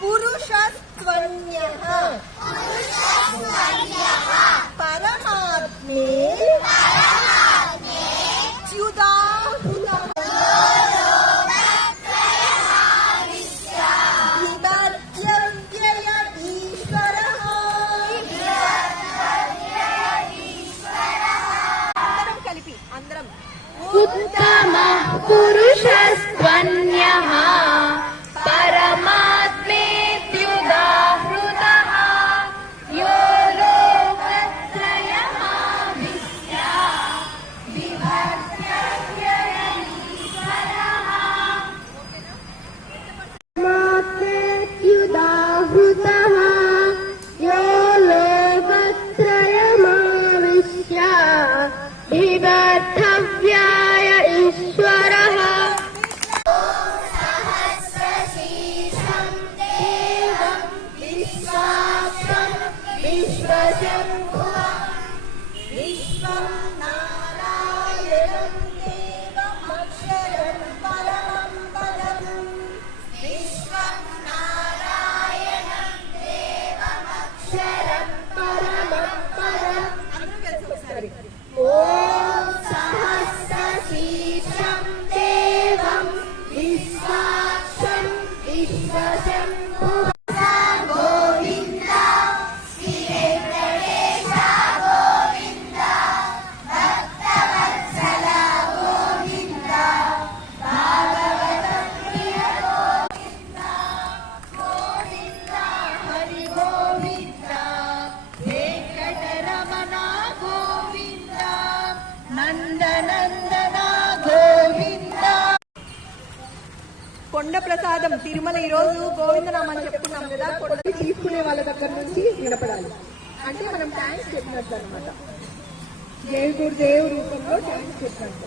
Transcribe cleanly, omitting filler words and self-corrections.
పురుషస్త్వన్యః పరమాత్మే उत्तमः पुरुषस्त्वन्यः परमात्मेत्युदाहृतः यो लोकत्रयमाविश्य बिभर्त्यव्ययमीश्वरः परमात्मेत्युदाहृतः यो लोकत्रयमाविश्य बिभर्त्यव्यय ईश्वरः सहस्रशीर्षं देवं विश्वाक्षं विश्वशम्भुवं विश्वं नारायणं देवमक्षरं परमं पदम् विश्वं नारायणं देवमक्षरं परमं पदम् ॐ सहस्रशीर्षं देवं विश्वाक्षं विश्वशम्भुवं गोविन्द श्री वेङ्कटेश गोविन्द भक्तवत्सल गोविन्द भागवतं प्रिय गोविन्द गोविन्द हरि गोविन्द वेङ्कटरमण गोविन्द నందనందన గోవింద. కొండ ప్రసాదం తిరుమల ఈ రోజు గోవిందనామని చెప్పుకున్నాం కదా. కొండ తీసుకునే వాళ్ళ దగ్గర నుంచి వినపడాలి అంటే మనం థ్యాంక్స్ చెప్పినట్టు అనమాట. దేవుడు రూపంలో థ్యాంక్స్ చెప్పినట్టు.